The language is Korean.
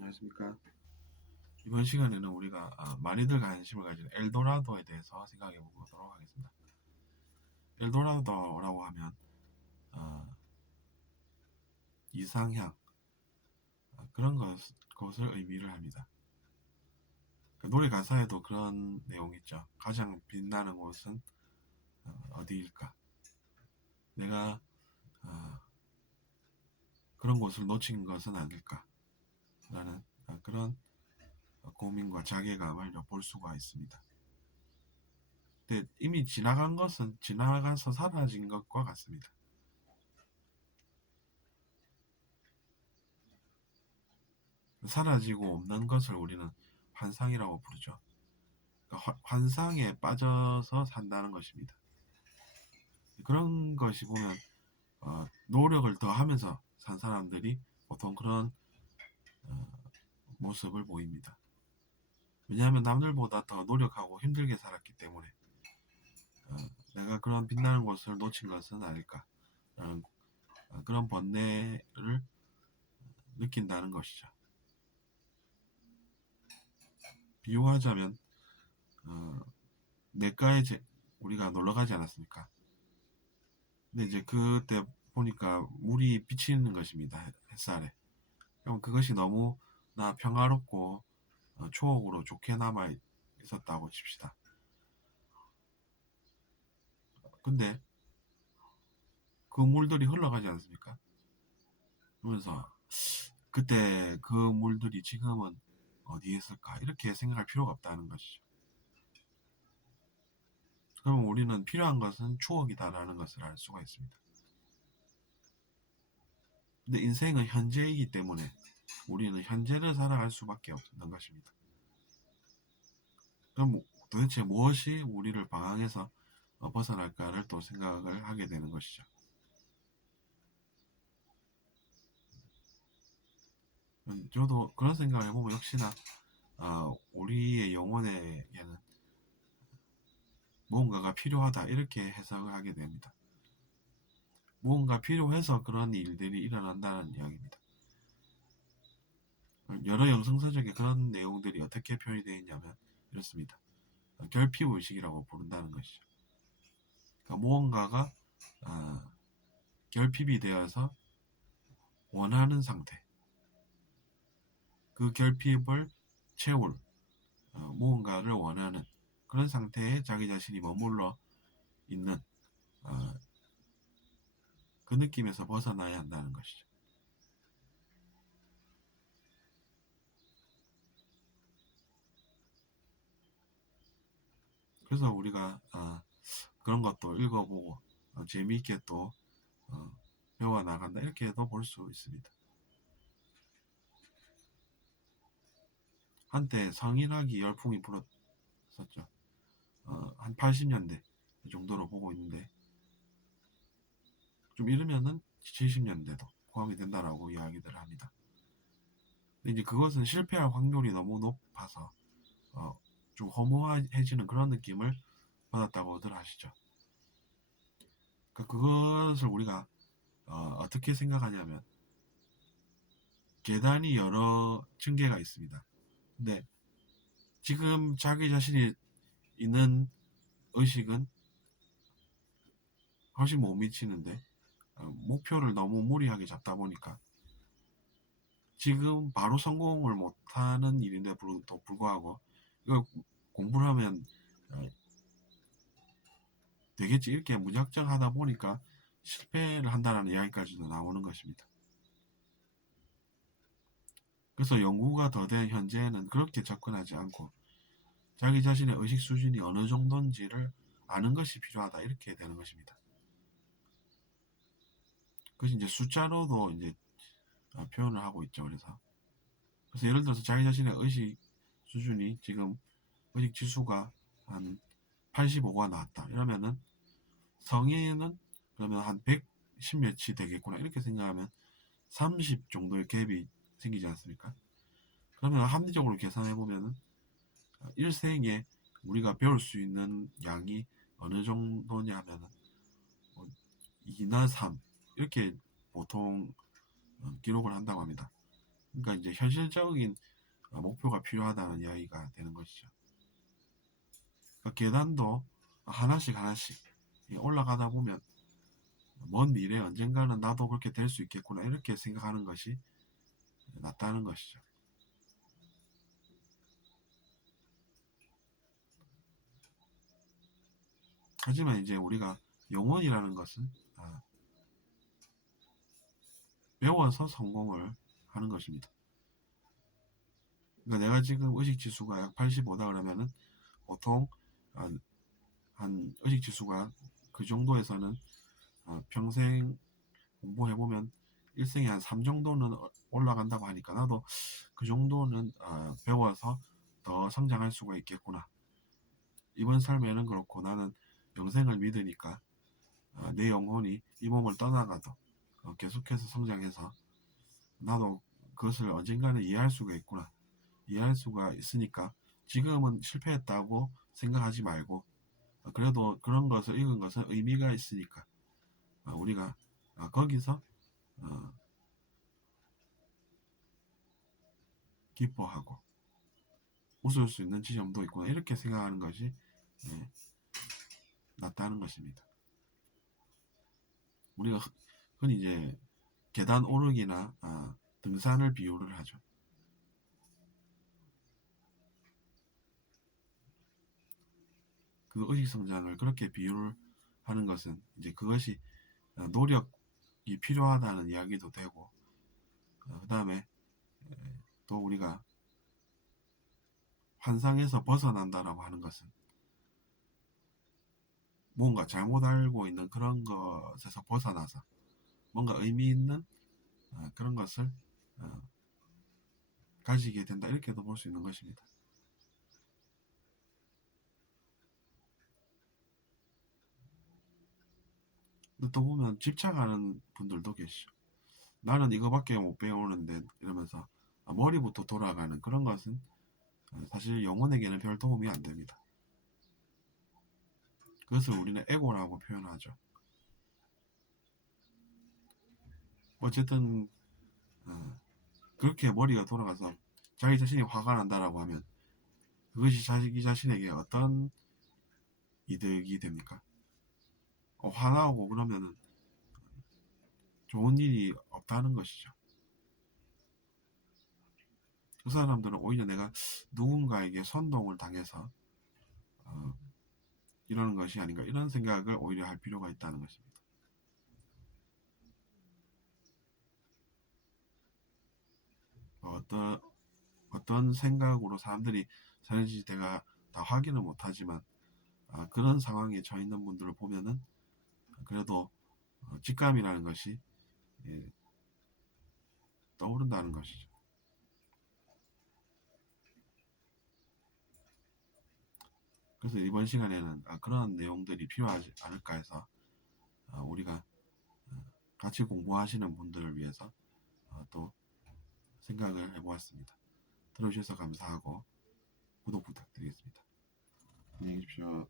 안녕하십니까. 이번 시간에는 우리가 많이들 관심을 가지는 엘도라도에 대해서 생각해 보도록 하겠습니다. 엘도라도라고 하면 어, 이상향 그런 것을 의미를 합니다. 그 노래 가사에도 그런 내용이 있죠. 가장 빛나는 곳은 어디일까? 내가 그런 곳을 놓친 것은 아닐까? 라는 그런 고민과 자괴감을 볼 수가 있습니다. 근데 이미 지나간 것은 지나가서 사라진 것과 같습니다. 사라지고 없는 것을 우리는 환상이라고 부르죠. 그러니까 환상에 빠져서 산다는 것입니다. 그런 것이 보면 노력을 더 하면서 산 사람들이 보통 그런 모습을 보입니다. 왜냐하면 남들보다 더 노력하고 힘들게 살았기 때문에 내가 그런 빛나는 곳을 놓친 것은 아닐까라는 그런 번뇌를 느낀다는 것이죠. 비유하자면 내과에 우리가 놀러 가지 않았습니까? 근데 이제 그때 보니까 물이 비치는 것입니다. 햇살에. 그럼 그것이 너무나 평화롭고 추억으로 좋게 남아 있었다고 칩시다. 근데 그 물들이 흘러가지 않습니까? 그러면서 그때 그 물들이 지금은 어디에 있을까? 이렇게 생각할 필요가 없다는 것이죠. 그러면 우리는 필요한 것은 추억이다라는 것을 알 수가 있습니다. 근데 인생은 현재이기 때문에 우리는 현재를 살아갈 수밖에 없는 것입니다. 그럼 도대체 무엇이 우리를 방황해서 벗어날까를 또 생각을 하게 되는 것이죠. 저도 그런 생각을 해보면 역시나 우리의 영혼에게는 무언가가 필요하다 이렇게 해석을 하게 됩니다. 무언가 필요해서 그런 일들이 일어난다는 이야기입니다. 여러 영성서적에 그런 내용들이 어떻게 표현이 되어 있냐면 이렇습니다. 결핍의식이라고 부른다는 것이죠. 그러니까 무언가가 결핍이 되어서 원하는 상태, 그 결핍을 채울 무언가를 원하는 그런 상태에 자기 자신이 머물러 있는 그 느낌에서 벗어나야 한다는 것이죠. 그래서 우리가 그런 것도 읽어보고 재미있게 또 배워나간다 이렇게도 볼 수 있습니다. 한때 성인학이 열풍이 불었었죠. 한 80년대 정도로 보고 있는데 좀 이르면은 70년대도 포함이 된다라고 이야기를 합니다. 근데 이제 그것은 실패할 확률이 너무 높아서 좀 허무해지는 그런 느낌을 받았다고들 하시죠. 그것을 우리가 어떻게 생각하냐면 계단이 여러 층계가 있습니다. 근데 지금 자기 자신이 있는 의식은 훨씬 못 미치는데 목표를 너무 무리하게 잡다 보니까 지금 바로 성공을 못하는 일인데도 불구하고 이거 공부를 하면 되겠지 이렇게 무작정 하다 보니까 실패를 한다는 이야기까지도 나오는 것입니다. 그래서 연구가 더 된 현재는 그렇게 접근하지 않고 자기 자신의 의식 수준이 어느 정도인지를 아는 것이 필요하다 이렇게 되는 것입니다. 그것이 이제 숫자로도 이제 표현을 하고 있죠. 그래서 예를 들어서 자기 자신의 의식 수준이 지금 의식 지수가 한 85가 나왔다. 이러면은 성인은 그러면 한 110 몇이 되겠구나. 이렇게 생각하면 30 정도의 갭이 생기지 않습니까? 그러면 합리적으로 계산해 보면은 일생에 우리가 배울 수 있는 양이 어느 정도냐 하면은 2나 3 이렇게 보통 기록을 한다고 합니다. 그러니까 이제 현실적인 목표가 필요하다는 이야기가 되는 것이죠. 그러니까 계단도 하나씩 하나씩 올라가다 보면 먼 미래 언젠가는 나도 그렇게 될 수 있겠구나 이렇게 생각하는 것이 낫다는 것이죠. 하지만 이제 우리가 영혼이라는 것은 배워서 성공을 하는 것입니다. 그러니까 내가 지금 의식지수가 약 85다 그러면은 보통 한 의식지수가 그 정도에서는 평생 공부해보면 일생에 한 3 정도는 올라간다고 하니까 나도 그 정도는 배워서 더 성장할 수가 있겠구나. 이번 삶에는 그렇고 나는 영생을 믿으니까 내 영혼이 이 몸을 떠나가도 계속해서 성장해서 나도 그것을 언젠가는 이해할 수가 있구나. 이해할 수가 있으니까 지금은 실패했다고 생각하지 말고 그래도 그런 것을 읽은 것은 의미가 있으니까 우리가 거기서 기뻐하고 웃을 수 있는 지점도 있구나 이렇게 생각하는 것이 낫다는 것입니다. 우리가 흔히 이제 계단 오르기나 등산을 비유를 하죠. 그 의식성장을 그렇게 비유를 하는 것은 이제 그것이 노력이 필요하다는 이야기도 되고 그 다음에 또 우리가 환상에서 벗어난다라고 하는 것은 뭔가 잘못 알고 있는 그런 것에서 벗어나서 뭔가 의미 있는 그런 것을 가지게 된다 이렇게도 볼 수 있는 것입니다. 근데 또 보면 집착하는 분들도 계시죠. 나는 이거밖에 못 배우는데 이러면서 머리부터 돌아가는 그런 것은 사실 영혼에게는 별 도움이 안 됩니다. 그것을 우리는 에고라고 표현하죠. 어쨌든 그렇게 머리가 돌아가서 자기 자신이 화가 난다라고 하면 그것이 자기 자신에게 어떤 이득이 됩니까? 화나고 그러면은 좋은 일이 없다는 것이죠. 그 사람들은 오히려 내가 누군가에게 선동을 당해서 이러는 것이 아닌가 이런 생각을 오히려 할 필요가 있다는 것입니다. 어떤 생각으로 사람들이 사는지 제가 다 확인을 못하지만 그런 상황에 처해 있는 분들을 보면은 그래도 직감이라는 것이 떠오른다는 것이죠. 그래서 이번 시간에는 그런 내용들이 필요하지 않을까 해서 우리가 같이 공부하시는 분들을 위해서 또 생각을 해보았습니다. 들어주셔서 감사하고 구독 부탁드리겠습니다. 안녕히 계십시오.